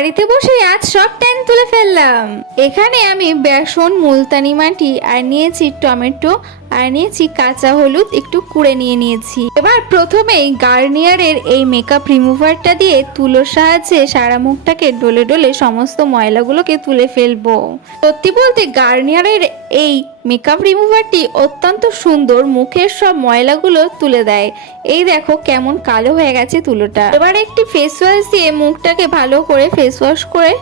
বাড়িতে বসে আজ সব ট্যান তুলে ফেললাম। এখানে আমি বেসন, মুলতানি মাটি আর নিয়েছি টমেটো আর নিয়েছি কাঁচা হলুদ, একটু কুড়ে নিয়েছি। এবার প্রথমেই গার্নিয়ারের এই মেকআপ রিমুভারটা দিয়ে তুলোর সাহায্যে সারা মুখটাকে ডলে ডলে সমস্ত ময়লাগুলোকে তুলে ফেলবো। সত্যি বলতে গার্নিয়ারের এই মেকআপ রিমুভারটি অত্যন্ত সুন্দর, মুখের সব ময়লাগুলো তুলে দেয়। এই দেখো কেমন কালো হয়ে গেছে তুলোটা। এবার একটি ফেস ওয়াশ দিয়ে মুখটাকে ভালো করে ফেস ওয়াশ করে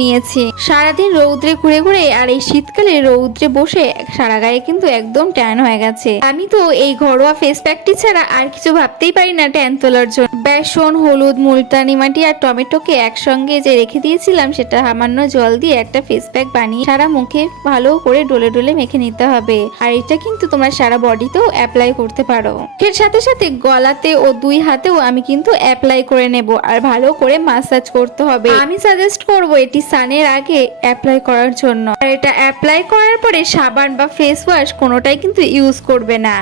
নিয়েছি। সারাদিন রৌদ্রে ঘুরে ঘুরে আর এই শীতকালে রৌদ্রে বসে সারা গায়ে কিন্তু একদম ট্যান হয়ে গেছে। আমি তো এই ঘরোয়া ফেস প্যাকটি ছাড়া আর কিছু ভাবতেই পারি না ট্যান তোলার জন্য। বেসন, হলুদ, মুলতানি মাটি আর টমেটোকে একসঙ্গে যে রেখে দিয়েছিলাম সেটা সামান্য জল দিয়ে একটা ফেস প্যাক বানিয়ে সারা মুখে ভালো করে ডলে ডলে মেখে নিতে হবে। আর এটা কিন্তু তোমরা সারা বডিতেও অ্যাপ্লাই করতে পারো। এর সাথে সাথে গলাতে ও দুই হাতেও আমি কিন্তু অ্যাপ্লাই করে নেব আর ভালো করে মাসাজ করতে হবে। আমি সাজেস্ট করব এটি স্নানের আগে অ্যাপ্লাই করার জন্য। আর এটা অ্যাপ্লাই করার পরে সাবান বা ফেস ওয়াশ কোনোটাই কিন্তু ইউজ করবে না,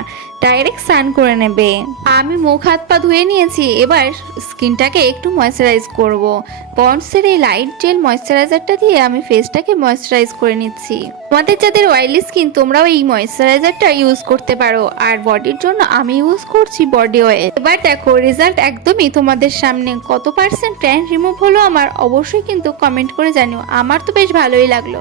ডাইরেক্ট স্নান করে নেবে। আমি মুখ হাত পা ধুয়ে নিয়েছি, এবার স্কিনটাকে একটু ময়শ্চারাইজ করব। পন্ডসের এই লাইট জেল ময়শ্চারাইজারটা দিয়ে আমি ফেসটাকে ময়শ্চারাইজ করে নিচ্ছি। তোমাদের যাদের অয়েলি স্কিন তোমরাও এই ময়শ্চারাইজারটা ইউজ করতে পারো। আর বডির জন্য আমি ইউজ করছি বডি অয়েল। এবার দেখো রেজাল্ট একদমই তোমাদের সামনে। কত পার্সেন্ট ট্যান রিমুভ হলো আমার অবশ্যই কিন্তু কমেন্ট করে জানিও। আমার তো বেশ ভালোই লাগলো।